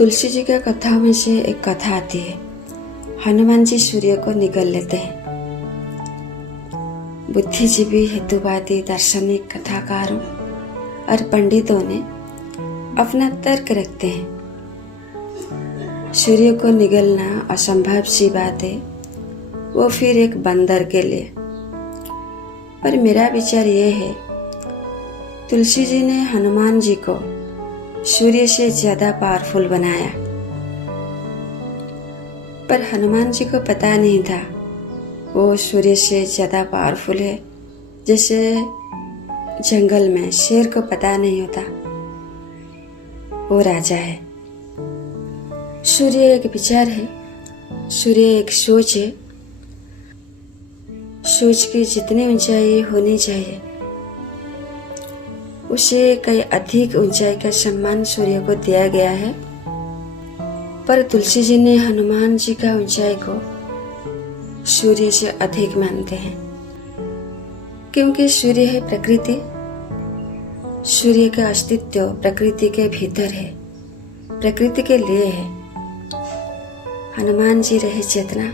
तुलसी जी का कथा में से एक कथा आती है। हनुमान जी सूर्य को निगल लेते हैं। बुद्धिजीवी, हेतुवादी, दार्शनिक, कथाकारों और पंडितों ने अपना तर्क रखते हैं। सूर्य को निगलना असंभव सी बात है, वो फिर एक बंदर के लिए। पर मेरा विचार ये है, तुलसी जी ने हनुमान जी को सूर्य से ज्यादा पावरफुल बनाया, पर हनुमान जी को पता नहीं था वो सूर्य से ज्यादा पावरफुल है। जैसे जंगल में शेर को पता नहीं होता वो राजा है। सूर्य एक विचार है, सूर्य एक सोच है। सोच की जितनी ऊंचाई होनी चाहिए उसे कई अधिक ऊंचाई का सम्मान सूर्य को दिया गया है। पर तुलसी जी ने हनुमान जी का ऊंचाई को सूर्य से अधिक मानते हैं, क्योंकि सूर्य है प्रकृति। सूर्य का अस्तित्व प्रकृति के भीतर है, प्रकृति के लिए है। हनुमान जी रहे चेतना।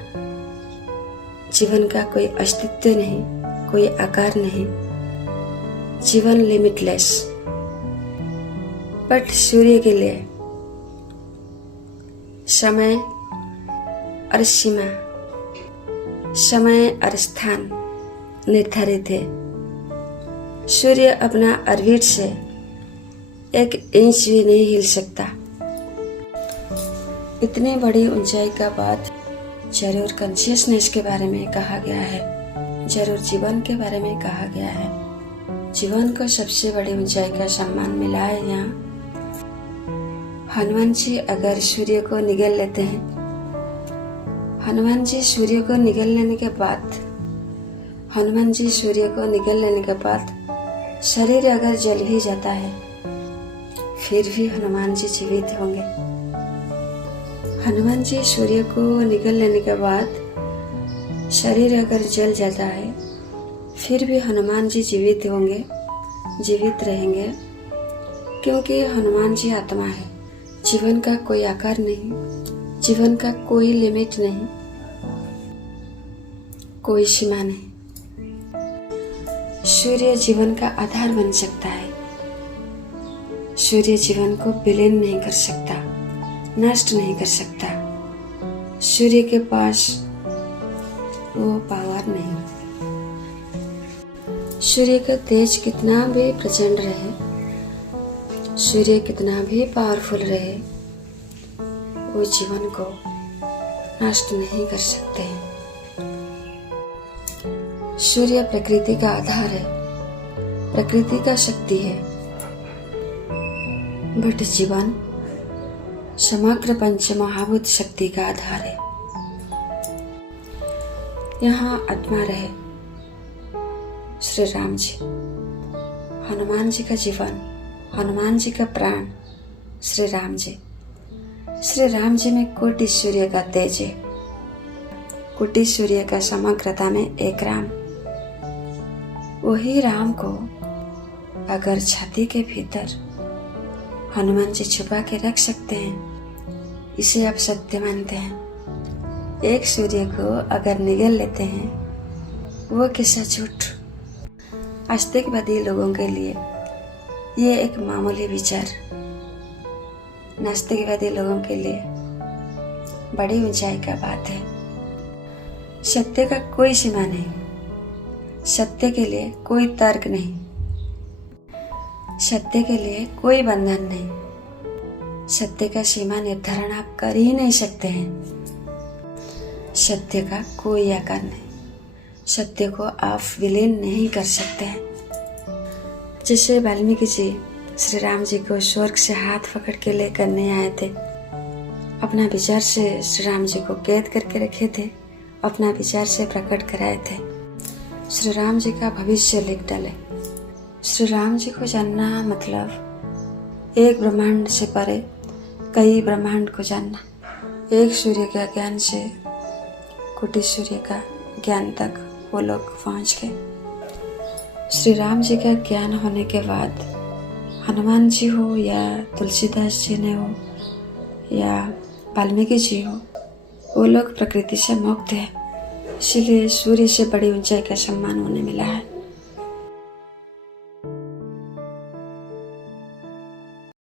जीवन का कोई अस्तित्व नहीं, कोई आकार नहीं, जीवन लिमिटलेस। बट सूर्य के लिए समय और सीमा, समय और स्थान निर्धारित है। सूर्य अपना ऑर्बिट से 1 इंच भी नहीं हिल सकता। इतनी बड़ी ऊंचाई का बाद जरूर कॉन्शियसनेस के बारे में कहा गया है, जरूर जीवन के बारे में कहा गया है। जीवन को सबसे बड़ी ऊंचाई का सम्मान मिला है यहाँ। हनुमान जी अगर सूर्य को निगल लेते हैं, हनुमान जी सूर्य को निगल लेने के बाद, हनुमान जी सूर्य को निगल लेने के बाद शरीर अगर जल भी जाता है फिर भी हनुमान जी जीवित होंगे। हनुमान जी सूर्य को निगल लेने के बाद शरीर अगर जल जाता है फिर भी हनुमान जी जीवित होंगे, जीवित रहेंगे, क्योंकि हनुमान जी आत्मा है। जीवन का कोई आकार नहीं, जीवन का कोई लिमिट नहीं, कोई सीमा नहीं। सूर्य जीवन का आधार बन सकता है। सूर्य जीवन को विलीन नहीं कर सकता, नष्ट नहीं कर सकता। सूर्य के पास वो पावर नहीं। सूर्य का तेज कितना भी प्रचंड रहे, सूर्य कितना भी पावरफुल रहे, वो जीवन को नष्ट नहीं कर सकते हैं। सूर्य प्रकृति का आधार है, प्रकृति का शक्ति है। बट जीवन समग्र पंच महाभूत शक्ति का आधार है। यहाँ आत्मा रहे श्री राम जी, हनुमान जी का जीवन, हनुमान जी का प्राण श्री राम जी। श्री राम जी में कोटि सूर्य का तेज है, कोटि सूर्य का समग्रता में एक राम। वही राम को अगर छाती के भीतर हनुमान जी छुपा के रख सकते हैं, इसे आप सत्य मानते हैं। एक सूर्य को अगर निगल लेते हैं, वो किस्सा झूठ। आस्तिकवादी लोगों के लिए ये एक मामूली विचार, नास्तिकवादी लोगों के लिए बड़ी ऊंचाई का बात है। सत्य का कोई सीमा नहीं, सत्य के लिए कोई तर्क नहीं, सत्य के लिए कोई बंधन नहीं। सत्य का सीमा निर्धारण आप कर ही नहीं सकते हैं। सत्य का कोई आकार नहीं, सत्य को आप विलीन नहीं कर सकते हैं। जैसे वाल्मीकि जी श्री राम जी को स्वर्ग से हाथ पकड़ के लेकर नहीं आए थे, अपना विचार से श्री राम जी को कैद करके रखे थे, अपना विचार से प्रकट कराए थे। श्री राम जी का भविष्य लिख डाले। श्री राम जी को जानना मतलब एक ब्रह्मांड से परे कई ब्रह्मांड को जानना। एक सूर्य का ज्ञान से कोटि सूर्य का ज्ञान तक वो लोग पहुंच गए। श्री राम जी का ज्ञान होने के बाद हनुमान जी हो या तुलसीदास जी ने हो या वाल्मीकि जी हो, वो लोग प्रकृति से मुक्त है, इसलिए सूर्य से बड़ी ऊंचाई का सम्मान उन्हें मिला है।